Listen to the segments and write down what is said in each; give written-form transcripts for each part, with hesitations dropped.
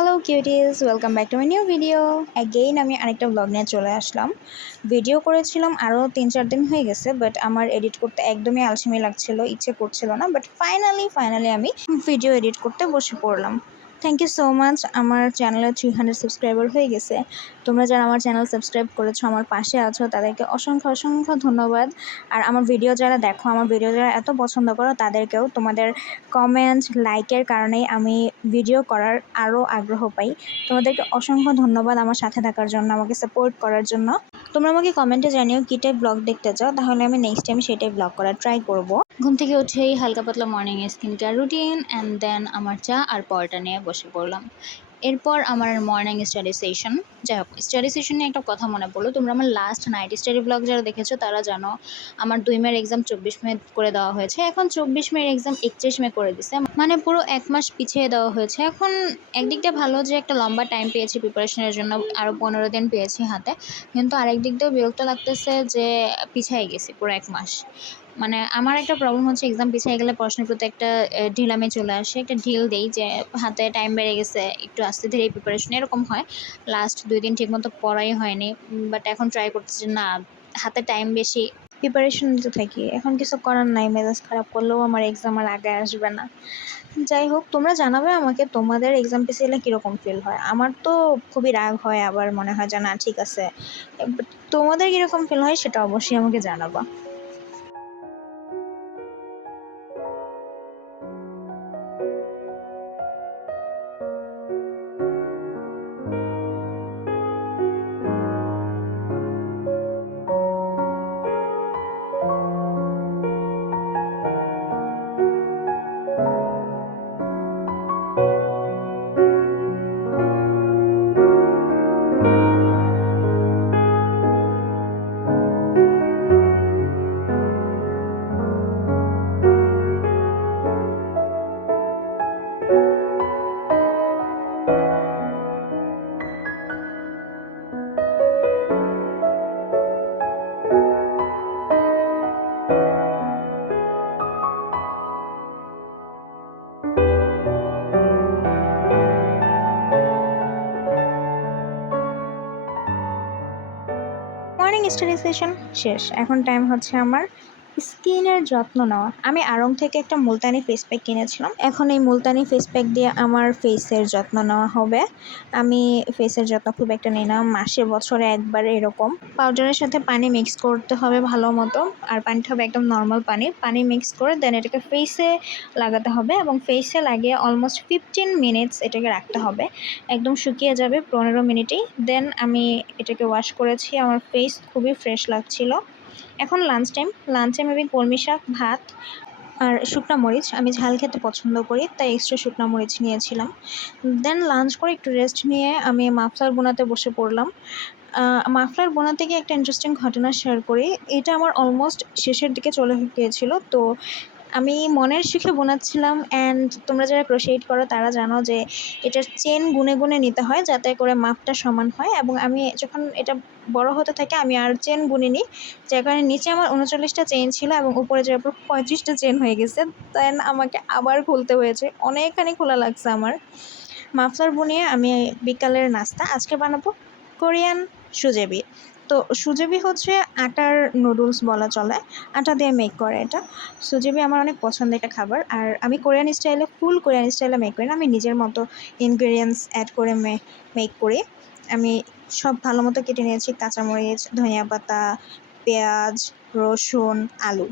Hello cuties, welcome back to my new video. Again আমি আরেকটা blog নিয়ে চলে আসলাম। ভিডিও করেছিলাম আরও 3-4 দিন হয়ে গেছে, বাট আমার এডিট করতে একদমই আলসেমি লাগছিল, ইচ্ছে করছিল না। বাট ফাইনালি আমি ভিডিও এডিট করতে বসে পড়লাম। Thank you so much. আমার চ্যানেলে 300 সাবস্ক্রাইবার হয়ে গেছে। তোমরা যারা আমার চ্যানেল সাবস্ক্রাইব করেছো, আমার পাশে আছো, তাদেরকে অসংখ্য ধন্যবাদ। আর আমার ভিডিও যারা দেখো, আমার ভিডিও যারা এত পছন্দ করো, তাদেরকেও তোমাদের কমেন্ট লাইকের কারণেই আমি ভিডিও করার আরও আগ্রহ পাই। তোমাদেরকে অসংখ্য ধন্যবাদ আমার সাথে থাকার জন্য, আমাকে সাপোর্ট করার জন্য। তোমরা আমাকে কমেন্টে জানিও কী টাইপ ব্লগ দেখতে চাও, তাহলে আমি নেক্সট টাইম সেটাই ব্লগ করার ট্রাই করব। ঘুম থেকে উঠেই হালকা পাতলা morning skin care routine and then আমার চা আর পরোটা নিয়ে বসে পড়লাম। এরপর আমার মর্নিং স্টাডি সেশন। যাই হোক, স্টাডি সেশন নিয়ে একটা কথা মনে পড়লো। তোমরা আমার লাস্ট নাইট স্টাডি ব্লগ যারা দেখেছো তারা জানো আমার 2 মের এক্সাম 24 মে করে দেওয়া হয়েছে। এখন 24 মের এক্সাম 31 মে করে দিছে, মানে পুরো 1 মাস পিছিয়ে দেওয়া হয়েছে। এখন একদিকটা ভালো যে একটা লম্বা টাইম পেয়েছি প্রিপারেশনের জন্য, আরও 15 দিন পেয়েছি হাতে, কিন্তু আরেক দিক দিয়েও বিরক্ত লাগতেছে যে পিছিয়ে গেছি পুরো 1 মাস। মানে আমার একটা প্রবলেম হচ্ছে, এক্সাম পিছিয়ে গেলে পড়াশোনার প্রতি একটা ঢিলামি চলে আসে, একটা ঢিল দেই যে হাতে টাইম বেড়ে গেছে, একটু আস্তে ধীরে প্রিপারেশন এরকম হয়। লাস্ট 2 দিন ঠিকমতো পড়াই হয়নি, বাট এখন ট্রাই করতেছি যে না, হাতে টাইম বেশি, প্রিপারেশন নিতে থাকি। এখন কিছু করার নাই, মেজাজ খারাপ করলেও আমার এক্সাম আর আগে আসবে না। যাই হোক, তোমরা জানাবে আমাকে তোমাদের এক্সাম পিছিয়ে এলে কীরকম ফিল হয়। আমার তো খুবই রাগ হয়, আবার মনে হয় যে না ঠিক আছে। তোমাদের কীরকম ফিল হয় সেটা অবশ্যই আমাকে জানাবা। মর্নিং স্টাডি সেশন শেষ। এখন টাইম হচ্ছে আমার স্কিনের যত্ন নেওয়া। আমি আড়ং থেকে একটা মুলতানি ফেস প্যাক কিনেছিলাম। এখন এই মুলতানি ফেস প্যাক দিয়ে আমার ফেসের যত্ন নেওয়া হবে। আমি ফেসের যত্ন খুব একটা নিই না, মাসে বছরে একবার এরকম। পাউডারের সাথে পানি মিক্স করতে হবে ভালো মতো, আর পানিটা হবে একদম নর্মাল পানি মিক্স করে দেন এটাকে ফেসে লাগাতে হবে, এবং ফেসে লাগিয়ে অলমোস্ট 15 মিনিটস এটাকে রাখতে হবে। একদম শুকিয়ে যাবে 15 মিনিটেই। দেন আমি এটাকে ওয়াশ করেছি, আমার ফেস খুবই ফ্রেশ লাগছিল। এখন লাঞ্চে আমি কলমি শাক, ভাত আর শুকনো মরিচ, আমি ঝাল খেতে পছন্দ করি তাই এক্সট্রা শুকনো মরিচ নিয়েছিলাম। দেন লাঞ্চ করে একটু রেস্ট নিয়ে আমি মাফলার বোনাতে বসে পড়লাম। মাফলার বোনাতে গিয়ে একটা ইন্টারেস্টিং ঘটনা শেয়ার করি। এটা আমার অলমোস্ট শেষের দিকে চলে গিয়েছিল, তো আমি মনের সুখে বোনাচ্ছিলাম। অ্যান্ড তোমরা যারা ক্রোশেট করো তারা জানো যে এটার চেন গুনে নিতে হয় যাতে করে মাপটা সমান হয়, এবং আমি যখন এটা বড় হতে থাকে আমি আর চেন গুনিনি, যার কারণে নিচে আমার 39টা চেন ছিল এবং উপরে যাওয়ার পর 35টা চেন হয়ে গেছে। দেন আমাকে আবার খুলতে হয়েছে, অনেকখানি খোলা লাগছে আমার। মাফলার বুনিয়ে আমি বিকালের নাস্তা আজকে বানাবো কোরিয়ান সুজেবি। তো সুজেবি হচ্ছে আটার নুডলস বলা চলে, আটা দিয়ে মেক করে এটা। সুজেবি আমার অনেক পছন্দের একটা খাবার, আর আমি ফুল কোরিয়ান স্টাইলে মেক করি না, আমি নিজের মতো ইনগ্রেডিয়েন্টস অ্যাড করে মেক করি। আমি সব ভালো মতো কেটে নিয়েছি, কাঁচামরিচ, ধনিয়া পাতা, পেঁয়াজ, রসুন, আলু,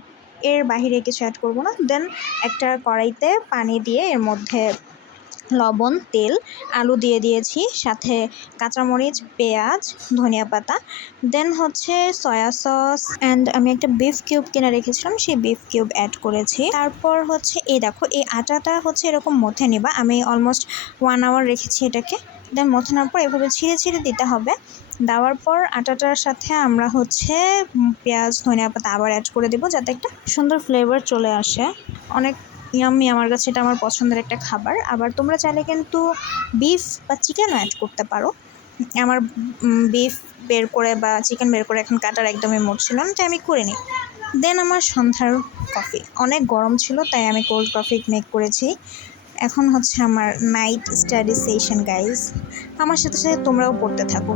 এর বাহিরে কিছু অ্যাড করবো না। দেন একটা কড়াইতে পানি দিয়ে এর মধ্যে লবণ, তেল, আলু দিয়ে দিয়েছি, সাথে কাঁচামরিচ, পেঁয়াজ, ধনিয়া পাতা, দেন হচ্ছে সয়া সস অ্যান্ড আমি একটা বিফ কিউব কিনে রেখেছিলাম, সেই বিফ কিউব অ্যাড করেছি। তারপর হচ্ছে এই দেখো, এই আটাটা হচ্ছে এরকম মথে নিবা। আমি অলমোস্ট 1 আওয়ার রেখেছি এটাকে। দেন মথে নেওয়ার পর এভাবে ছিঁড়ে দিতে হবে। দেওয়ার পর আটাটার সাথে আমরা হচ্ছে পেঁয়াজ, ধনিয়া পাতা আবার অ্যাড করে দেবো যাতে একটা সুন্দর ফ্লেভার চলে আসে। অনেক ইয়াম্মি, আমার কাছে এটা আমার পছন্দের একটা খাবার। আবার তোমরা চাইলে কিন্তু বিফ বা চিকেনও অ্যাড করতে পারো। আমার বিফ বের করে বা চিকেন বের করে এখন কাটার একদমই মুড ছিল না, তাই আমি করিনি। দেন আমার সন্ধ্যার কফি অনেক গরম ছিল, তাই আমি কোল্ড কফি মেক করেছি। এখন হচ্ছে আমার নাইট স্টাডি সেশন গাইজ। আমার সাথে সাথে তোমরাও পড়তে থাকো।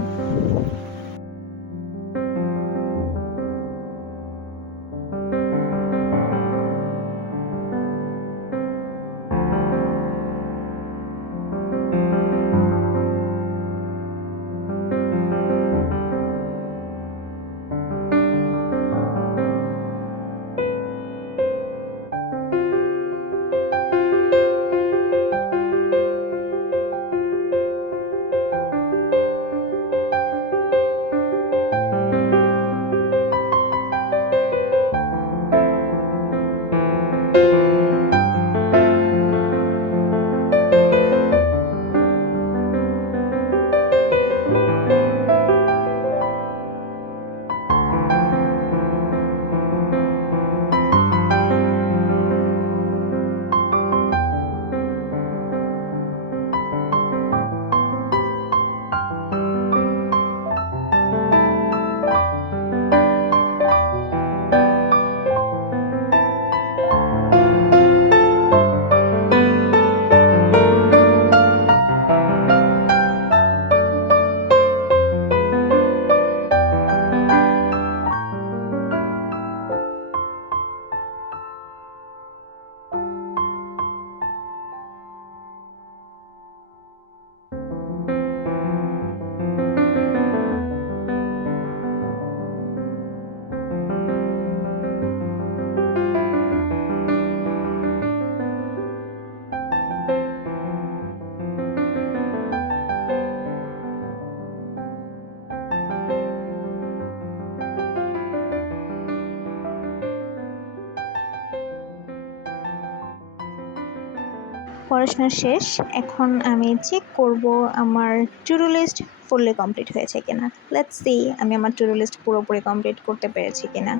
পড়াশোনা শেষ। এখন আমি চেক করব আমার to do list fully complete হয়েছে কিনা। লেটস সি আমি আমার টু ডু লিস্ট পুরোপুরি কমপ্লিট করতে পেরেছি কিনা।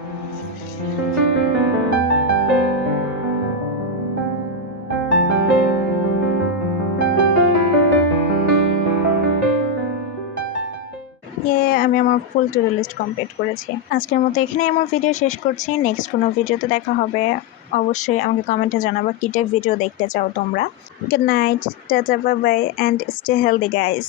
আমি আমার full to do list complete করেছি। আজকের মতো এখানে আমার ভিডিও শেষ করছি। নেক্সট কোনো ভিডিওতে দেখা হবে। অবশ্যই আমাকে কমেন্টে জানাবা কী টাইপ ভিডিও দেখতে চাও তোমরা। Good night, tata, bye bye, and stay healthy guys.